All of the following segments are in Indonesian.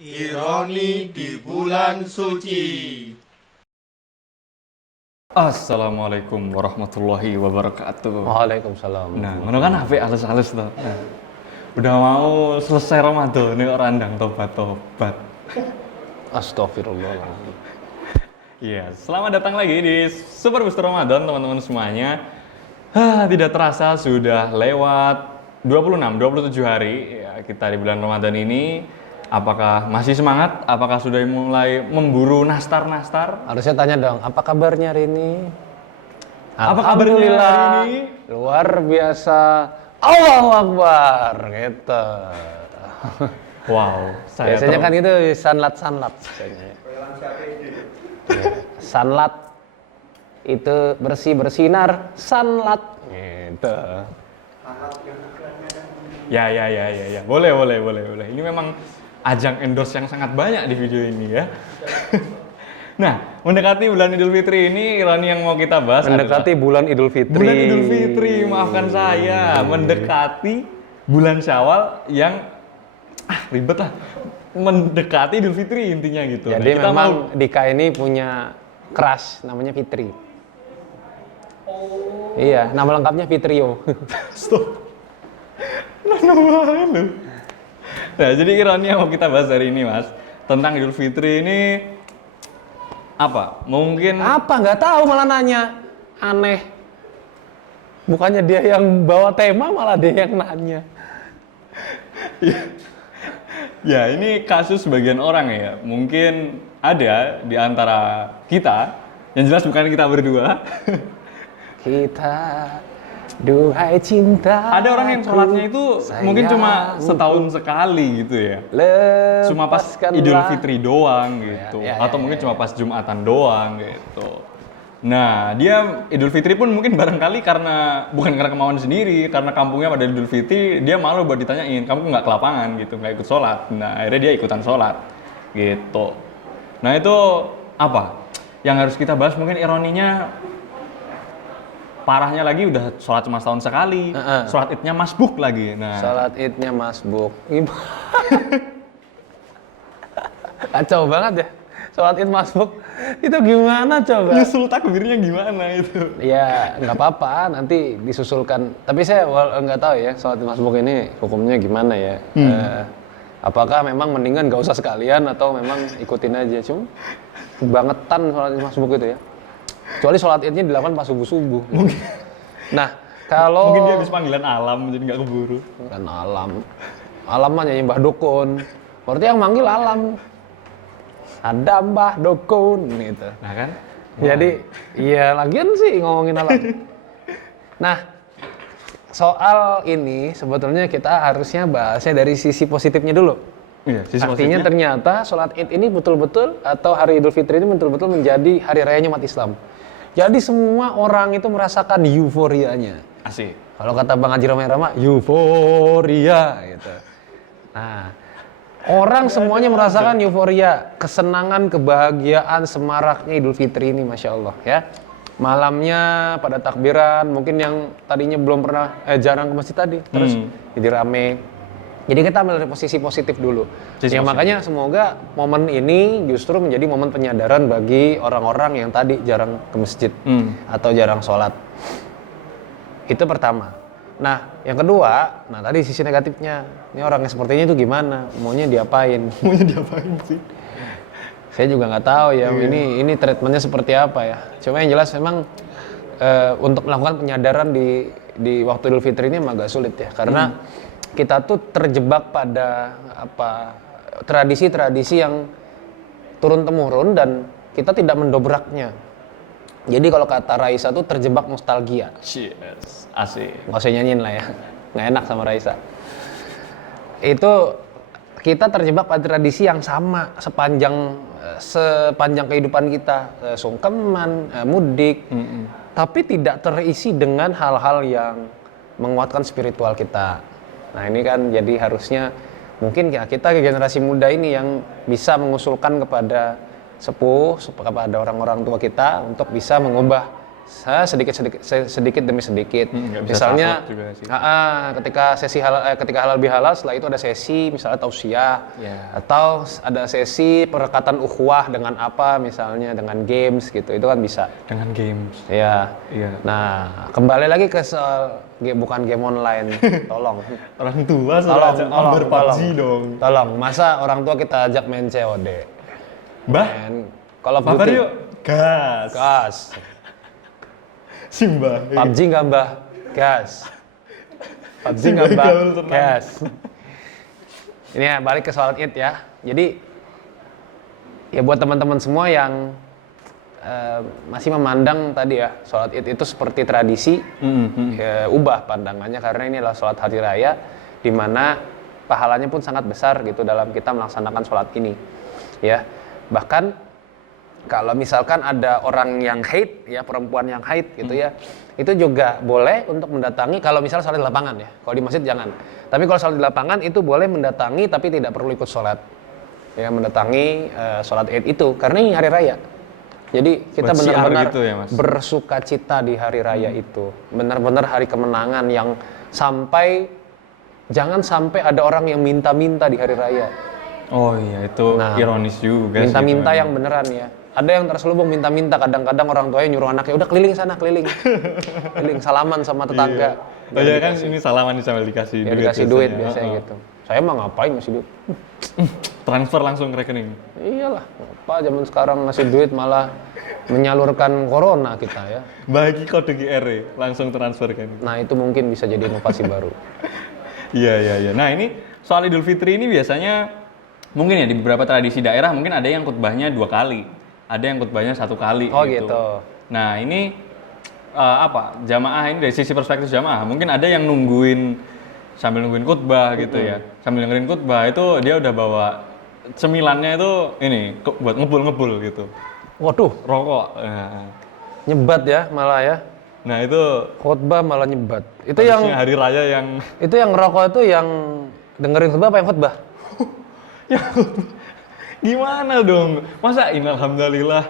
Ironi di bulan suci. Assalamualaikum warahmatullahi wabarakatuh. Waalaikumsalam. Nah, ngono kan HP halus-halus tuh. Nah, udah mau selesai Ramadan nih orang ndang tobat-tobat. Astagfirullahaladzim. Iya, selamat datang lagi di Super Booster Ramadan teman-teman semuanya. Tidak terasa sudah lewat 27 hari ya, kita di bulan Ramadan ini. Apakah masih semangat? Apakah sudah mulai memburu nastar-nastar? Harusnya tanya dong, apa kabarnya hari ini? Apa kabarnya hari ini? Luar biasa. Allahu Akbar, gitu. Wow, saya Biasanya kan itu sanlat biasanya. Sanlat itu bersih bersinar, sanlat gitu. Ya. Boleh. Ini memang ajang endorse yang sangat banyak di video ini ya. Nah, mendekati bulan Idul Fitri ini, ironi yang mau kita bahas Mendekati bulan Idul Fitri. bulan Idul Fitri, maafkan saya. Mendekati bulan Syawal yang ribet lah. Mendekati Idul Fitri intinya gitu. Jadi Nah, kita memang Dika ini punya crush namanya Fitri. Iya, nama lengkapnya Fitrio. Stop. Banget loh. Nah, jadi ironi yang mau kita bahas hari ini, Mas, tentang Idul Fitri ini apa? Mungkin Apa? Nggak tahu malah nanya. Aneh. Bukannya dia yang bawa tema, malah dia yang nanya. ya ini kasus sebagian orang ya. Mungkin ada di antara kita, yang jelas bukan kita berdua. Kita, duhai cinta. Ada orang yang sholatnya itu mungkin cuma setahun sekali gitu ya. Cuma pas Idul Fitri doang gitu. Atau mungkin cuma pas Jumatan doang gitu. Nah, dia Idul Fitri pun mungkin barangkali bukan karena kemauan sendiri, karena kampungnya pada Idul Fitri, dia malu buat ditanyain, kamu nggak ke lapangan gitu, nggak ikut sholat. Nah, akhirnya dia ikutan sholat gitu. Nah, itu apa? Yang harus kita bahas mungkin ironinya, parahnya lagi udah sholat cuma setahun sekali, sholat idnya masbuk lagi. Nah, Salat idnya masbuk. Kacau banget ya. Salat id masbuk. Itu gimana coba? nyusul takbirnya gimana itu? Ya nggak apa-apa, nanti disusulkan. Tapi saya nggak tahu ya sholat id masbuk ini hukumnya gimana ya. Apakah memang mendingan nggak usah sekalian atau memang ikutin aja? Cuma kebangetan sholat id masbuk itu ya. Kecuali sholat idnya dilakukan pas subuh-subuh. Mungkin, Nah, kalau mungkin dia habis panggilan alam jadi nggak keburu. kan alam mah nyanyi Mbah Dukun. Berarti yang manggil alam. Ada Mbah Dukun gitu. Nah kan? Jadi, iya lagian sih ngomongin alam. Nah, soal ini sebetulnya kita harusnya bahasnya dari sisi positifnya dulu. Iya, Artinya ternyata sholat id ini betul-betul atau hari Idul Fitri ini betul-betul menjadi hari rayanya umat Islam. Jadi semua orang itu merasakan euforianya. asik. Kalau kata Bang Haji Rama, euforia gitu. Nah, orang semuanya merasakan euforia, kesenangan, kebahagiaan, semaraknya Idul Fitri ini, Masya Allah ya. Malamnya pada takbiran, mungkin yang tadinya belum pernah, jarang ke masjid tadi, terus jadi rame. Jadi kita ambil dari posisi positif dulu. Makanya semoga momen ini justru menjadi momen penyadaran bagi orang-orang yang tadi jarang ke masjid atau jarang sholat. Itu pertama. Nah, yang kedua, tadi sisi negatifnya, ini orangnya sepertinya itu gimana? Maunya diapain? Maunya diapain sih? Saya juga nggak tahu ya, ini treatmentnya seperti apa ya. Cuma yang jelas memang untuk melakukan penyadaran di waktu Idul Fitri ini emang agak sulit ya, karena kita tuh terjebak pada tradisi-tradisi yang turun-temurun dan kita tidak mendobraknya. Jadi kalau kata Raisa tuh terjebak nostalgia. Cheers, asik. Nggak usah nyanyiin lah ya, nggak enak sama Raisa. Itu kita terjebak pada tradisi yang sama sepanjang kehidupan kita, sungkeman, mudik, tapi tidak terisi dengan hal-hal yang menguatkan spiritual kita. Nah ini kan jadi harusnya mungkin ya kita generasi muda ini yang bisa mengusulkan kepada kepada orang-orang tua kita untuk bisa mengubah sedikit demi sedikit. Misalnya ketika halal bihalal, setelah itu ada sesi misalnya tausiah, atau ada sesi perekatan ukhuwah dengan apa, misalnya dengan games gitu, itu kan bisa. Dengan games. Iya. Nah, kembali lagi ke soal bukan game online, tolong. Orang tua ajak ambar PUBG dong. Tolong, masa orang tua kita ajak main COD? Bah, kalau mabar yuk. Gas. Simba. PUBG nggak mbah? Gas. PUBG nggak mbah? Gas. Ini ya, balik ke soal Id ya. Jadi, ya buat teman-teman semua yang masih memandang tadi ya, sholat Id itu seperti tradisi, ubah pandangannya karena ini adalah sholat hari raya, di mana pahalanya pun sangat besar gitu dalam kita melaksanakan sholat ini. Ya, bahkan kalau misalkan ada orang yang haid, ya perempuan yang haid gitu ya, itu juga boleh untuk mendatangi kalau misalnya sholat di lapangan ya. Kalau di masjid jangan. Tapi kalau sholat di lapangan itu boleh mendatangi tapi tidak perlu ikut sholat. Ya, mendatangi sholat Id itu karena ini hari raya. Jadi kita benar-benar gitu ya, bersuka cita di hari raya itu. Benar-benar hari kemenangan yang jangan sampai ada orang yang minta-minta di hari raya. Oh iya, itu ironis juga. Minta-minta yang beneran ya. Ada yang terselubung minta-minta, kadang-kadang orang tuanya nyuruh anaknya, udah keliling sana, keliling. Keliling, salaman sama tetangga. Oh iya kan ini salaman sambil dikasih duit. Dikasih duit biasanya gitu. Saya mah ngapain ngasih duit? Transfer langsung ke rekening. Iyalah, apa zaman sekarang ngasih duit malah menyalurkan corona kita ya. Bagi kode QR langsung transfer kan. Nah, itu mungkin bisa jadi inovasi baru. Iya. Nah, ini soal Idul Fitri ini biasanya mungkin ya di beberapa tradisi daerah mungkin ada yang khutbahnya 2 kali, ada yang khutbahnya 1 kali gitu. Nah, ini jamaah ini dari sisi perspektif jamaah, mungkin ada yang sambil nungguin khutbah gitu ya. Sambil dengerin khutbah itu dia udah bawa cemilannya itu ini buat ngebul gitu. Waduh, rokok. Nyebat ya malah ya. Nah, itu khutbah malah nyebat. Itu yang hari raya yang itu yang rokok itu yang dengerin khutbah apa yang khutbah? Ya, gimana dong? Masa alhamdulillah.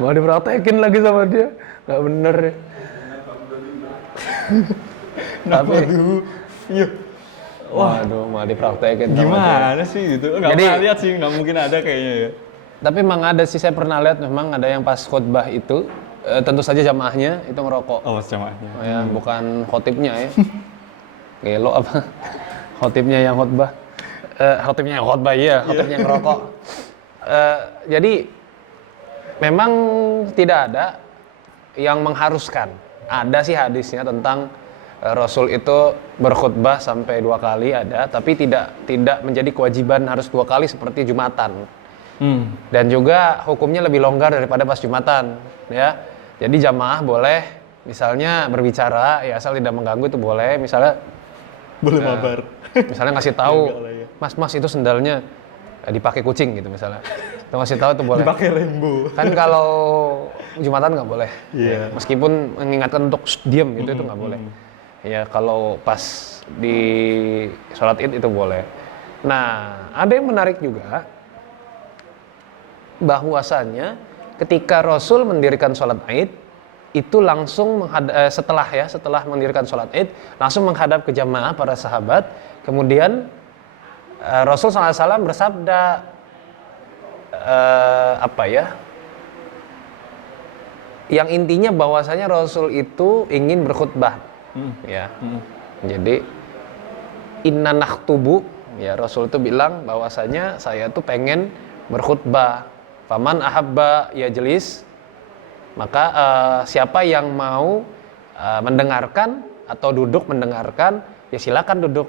Mau dipraktekin lagi sama dia. Nggak bener ya. Tapi iya. Waduh, mau dipraktekin. Gimana sih gitu? Nggak pernah lihat sih, nggak mungkin ada kayaknya ya. Tapi memang ada sih, saya pernah lihat memang ada yang pas khutbah itu, tentu saja jamaahnya itu ngerokok. Oh, jamaahnya. Ya, bukan khotibnya ya. Gelo apa? Khotibnya yang khutbah. Khotibnya yang khutbah, iya. Khotibnya yang ngerokok. Jadi, memang tidak ada yang mengharuskan. Ada sih hadisnya tentang Rasul itu berkhutbah sampai 2 kali ada, tapi tidak menjadi kewajiban harus 2 kali seperti Jumatan. Dan juga hukumnya lebih longgar daripada pas Jumatan, ya. Jadi jamaah boleh misalnya berbicara, ya asal tidak mengganggu itu boleh. Misalnya boleh mabar. Misalnya ngasih tahu, Mas itu sendalnya dipakai kucing gitu misalnya. Itu ngasih tahu itu boleh. Dipakai rembo. Kan kalau Jumatan nggak boleh. Yeah. Meskipun mengingatkan untuk diam gitu itu nggak boleh. Ya kalau pas di sholat Id itu boleh. Nah, ada yang menarik juga bahwasannya ketika Rasul mendirikan sholat Id itu langsung setelah mendirikan sholat Id langsung menghadap ke jamaah para sahabat. Kemudian Rasul SAW bersabda yang intinya bahwasanya Rasul itu ingin berkhutbah. Jadi inna nakhtubu, ya Rasul itu bilang bahwasanya saya tuh pengen berkhutbah. Faman ahabba yajlis, maka siapa yang mau mendengarkan atau duduk mendengarkan, ya silakan duduk.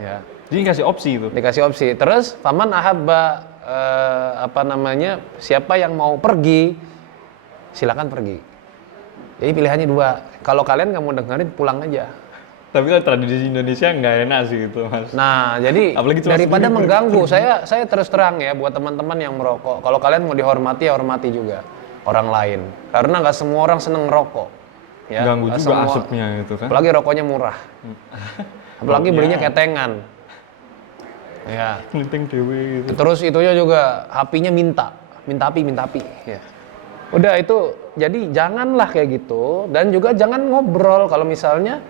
Ya. Jadi dikasih opsi itu. Dikasih opsi. Terus faman ahabba siapa yang mau pergi, silakan pergi. Jadi pilihannya 2. Kalau kalian nggak mau dengerin, pulang aja. Tapi kan tradisi Indonesia nggak enak sih gitu, Mas. Nah, jadi daripada mengganggu, saya terus terang ya buat teman-teman yang merokok. Kalau kalian mau dihormati, ya hormati juga orang lain. Karena nggak semua orang seneng ngerokok. Ya, ganggu juga asapnya gitu kan. Apalagi rokoknya murah. Apalagi belinya ketengan. Ya. Niteng dewe gitu. Terus itunya juga apinya minta api. Ya. Udah itu, jadi janganlah kayak gitu dan juga jangan ngobrol kalau misalnya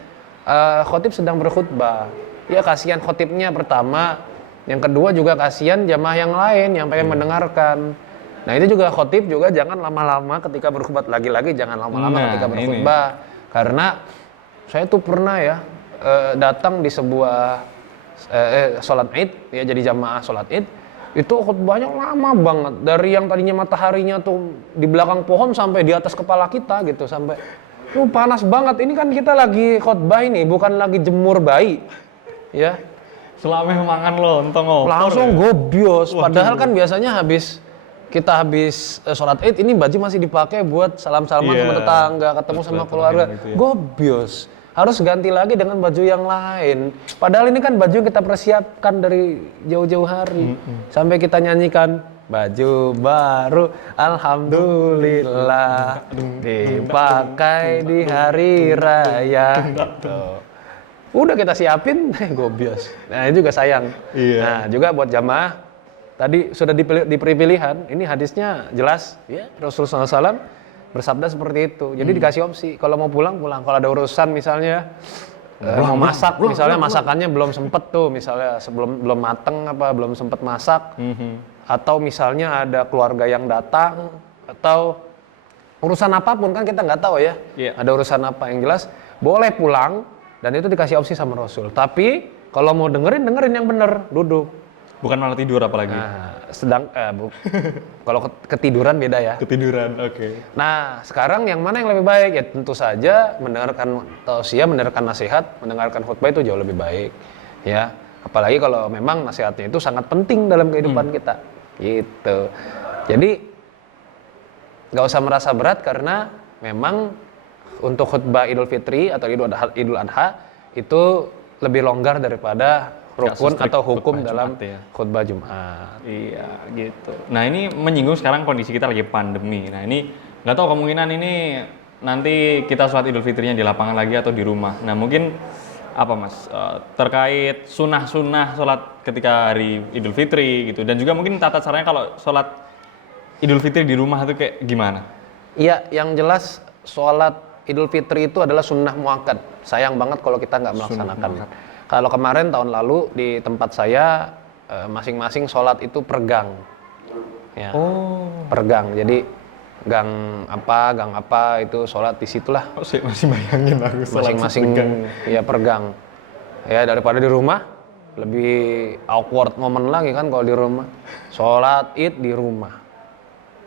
khotib sedang berkhutbah. Ya kasihan khotibnya pertama, yang kedua juga kasihan jamaah yang lain yang pengen mendengarkan. Nah itu juga khotib juga jangan lama-lama ketika berkhutbah, lagi-lagi jangan lama-lama ketika berkhutbah. Karena saya tuh pernah ya datang di sebuah sholat id, ya jadi jamaah sholat id, itu khutbahnya lama banget, dari yang tadinya mataharinya tuh di belakang pohon sampai di atas kepala kita gitu, sampai panas banget. Ini kan kita lagi khutbah ini, bukan lagi jemur bayi ya. Selama mangan lontong langsung gobios. Padahal kan biasanya habis sholat id ini baju masih dipakai buat salam-salaman sama tetangga, ketemu sama keluarga, gitu ya. Gobios. Harus ganti lagi dengan baju yang lain. Padahal ini kan baju yang kita persiapkan dari jauh-jauh hari. Sampai kita nyanyikan baju baru, alhamdulillah, dipakai di hari raya. Udah kita siapin, gobios. Nah ini juga sayang. Nah juga buat jamaah, tadi sudah diberi pilihan, ini hadisnya jelas, ya Rasulullah SAW bersabda seperti itu. Jadi dikasih opsi, kalau mau pulang. Kalau ada urusan misalnya mau masak, misalnya masakannya belum sempet tuh, misalnya belum mateng belum sempet masak, atau misalnya ada keluarga yang datang, atau urusan apapun kan kita nggak tahu ya. Ada urusan apa, yang jelas boleh pulang dan itu dikasih opsi sama Rasul. Tapi kalau mau dengerin yang bener, duduk. Bukan malah tidur apalagi. Kalau ketiduran beda ya. Ketiduran, oke. Nah, sekarang yang mana yang lebih baik? Ya tentu saja mendengarkan tausiah, mendengarkan nasihat, mendengarkan khutbah itu jauh lebih baik. Ya, apalagi kalau memang nasihatnya itu sangat penting dalam kehidupan kita. Gitu. Jadi nggak usah merasa berat karena memang untuk khutbah Idul Fitri atau Idul Adha itu lebih longgar daripada rukun atau hukum dalam khutbah Jumat. Iya, gitu. Nah ini menyinggung sekarang kondisi kita lagi pandemi. Nah ini nggak tahu, kemungkinan ini nanti kita sholat Idul Fitrinya di lapangan lagi atau di rumah. Nah mungkin apa mas, terkait sunnah-sunnah sholat ketika hari Idul Fitri gitu, dan juga mungkin tata caranya kalau sholat Idul Fitri di rumah itu kayak gimana? Iya, yang jelas sholat Idul Fitri itu adalah sunnah muakkad. Sayang banget kalau kita nggak melaksanakan. Kalau kemarin tahun lalu di tempat saya masing-masing sholat itu per gang, ya. Per gang. Jadi gang apa itu sholat di situlah. Masih bayangin aku sholat masing-masing ya per gang. Ya daripada di rumah lebih awkward momen lagi kan kalau di rumah. Sholat id di rumah,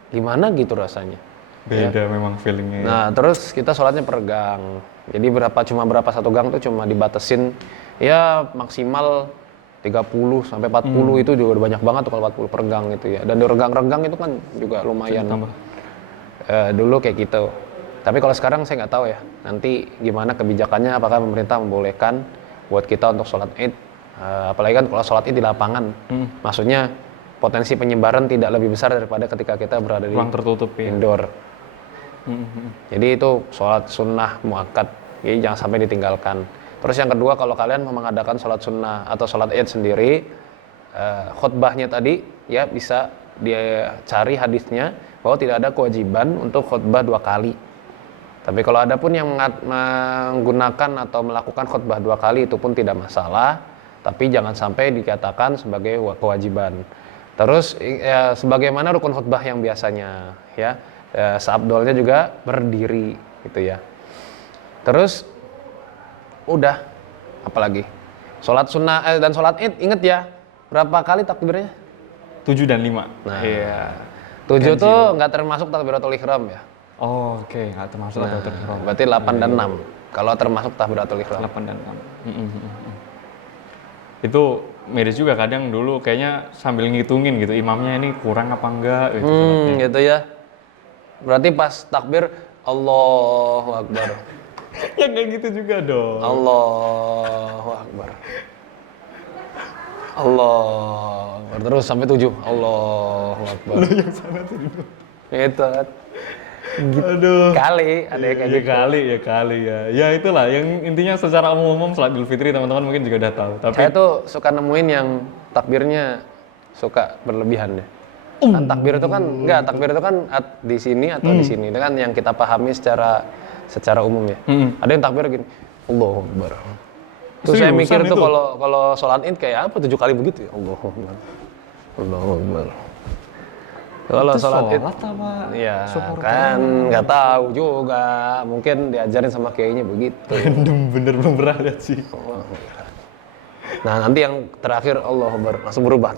gimana gitu rasanya. Beda ya. Memang feelingnya. Nah terus kita sholatnya per gang. Jadi cuma berapa satu gang tuh cuma dibatesin. Ya maksimal 30 sampai 40 itu juga udah banyak banget tuh kalau 40 per gang gitu ya. Dan di renggang-renggang itu kan juga lumayan. Dulu kayak gitu. Tapi kalau sekarang saya nggak tahu ya. Nanti gimana kebijakannya, apakah pemerintah membolehkan buat kita untuk sholat id. Apalagi kan kalau sholat id di lapangan. Maksudnya potensi penyebaran tidak lebih besar daripada ketika kita berada di ruang tertutup indoor. Jadi itu sholat sunnah muakkad. Jadi jangan sampai ditinggalkan. Terus yang kedua, kalau kalian mau mengadakan sholat sunnah atau sholat id sendiri, khutbahnya tadi ya bisa dia cari hadisnya bahwa tidak ada kewajiban untuk khutbah 2 kali. Tapi kalau ada pun yang menggunakan atau melakukan khutbah 2 kali itu pun tidak masalah, tapi jangan sampai dikatakan sebagai kewajiban. Terus ya, sebagaimana rukun khutbah yang biasanya ya, seabdolnya juga berdiri gitu ya. Terus udah, apalagi sholat sunnah dan sholat id, inget ya berapa kali takbirnya? 7 dan 5. Nah, iya. 7 tuh nggak termasuk takbiratul ihram ya. Oke, nggak termasuk takbiratul ihram. Berarti 8 dan 6 kalau termasuk takbiratul ihram. 8 dan 6. Itu miris juga kadang dulu kayaknya sambil ngitungin gitu, imamnya ini kurang apa enggak gitu. Gitu ya. Berarti pas takbir Allahu Akbar. Ya kayak gitu juga dong. Allahu Akbar. Allah Akbar. Terus sampai 7. Allahu Akbar. Lu yang sana tuh. Itu kan. Aduh. Kali ada yang kayak gitu. Kali ya. Ya itulah yang intinya secara umum sholat Idul Fitri teman-teman mungkin juga udah tahu. Tapi saya tuh suka nemuin yang takbirnya suka berlebihan deh. Kan takbir itu kan takbir itu kan di sini atau di sini. Itu kan yang kita pahami secara umum ya. Ada yang takbir gini, Allahu Akbar. Terus saya mikir tuh kalau sholat Id kayak apa 7 kali begitu ya, Allahu Akbar. Allahu Akbar. Kalau sholat Id ya kan nggak tahu juga, mungkin diajarin sama kiainya begitu. Bener belum pernah lihat sih. Nah nanti yang terakhir Allahu Akbar langsung berubah.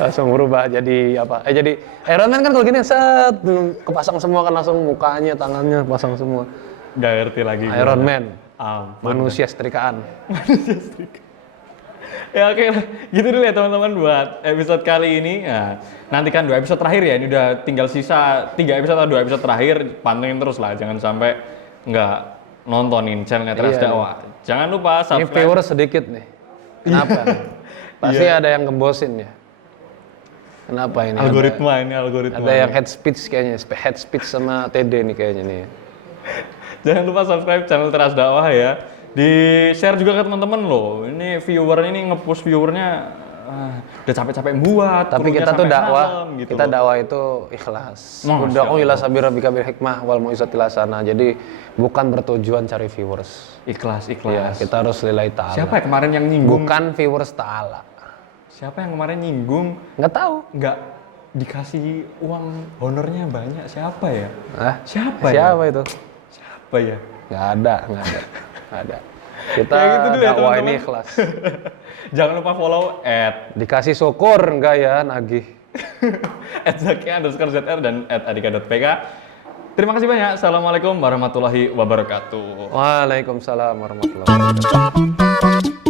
Langsung berubah jadi apa? Jadi Iron Man kan kalau gini set kepasang semua kan, langsung mukanya, tangannya pasang semua. Gak ngerti lagi. Iron Man. Manusia setrikaan. Ya oke, gitu dulu ya teman-teman buat episode kali ini. Nah, nanti kan 2 episode terakhir ya, ini udah tinggal sisa 3 episode atau 2 episode terakhir, pantengin terus lah, jangan sampai nggak nontonin channelnya Teras Dakwah. Jangan lupa subscribe. Ini viewer sedikit nih. Kenapa? Pasti ada yang ngembosin ya. Kenapa ini? Algoritma. Ada yang head speech kayaknya, head speech sama TD nih kayaknya nih. Jangan lupa subscribe channel Teras Dakwah ya. Di-share juga ke teman-teman loh. Ini viewer ini nge-push viewernya udah capek-capek buat. Tapi kita tuh dakwah, gitu kita dakwah itu ikhlas. Udah ila sabira bika bil hikmah wal mau'izatil hasanah. Jadi bukan bertujuan cari viewers. Ikhlas. Ya, kita harus lillahi ta'ala. Siapa ya kemarin yang nyinggung? Bukan viewers ta'ala. Siapa yang kemarin nyinggung? Nggak tahu. Nggak dikasih uang honornya banyak. Siapa ya? Siapa itu? Siapa ya? Nggak ada. Kita ya gitu dulu dakwah ya, ini ikhlas. Jangan lupa follow dikasih syukur enggak ya nagih. @zaki_zr dan @adika.pk. Terima kasih banyak. Assalamualaikum warahmatullahi wabarakatuh. Waalaikumsalam warahmatullahi wabarakatuh.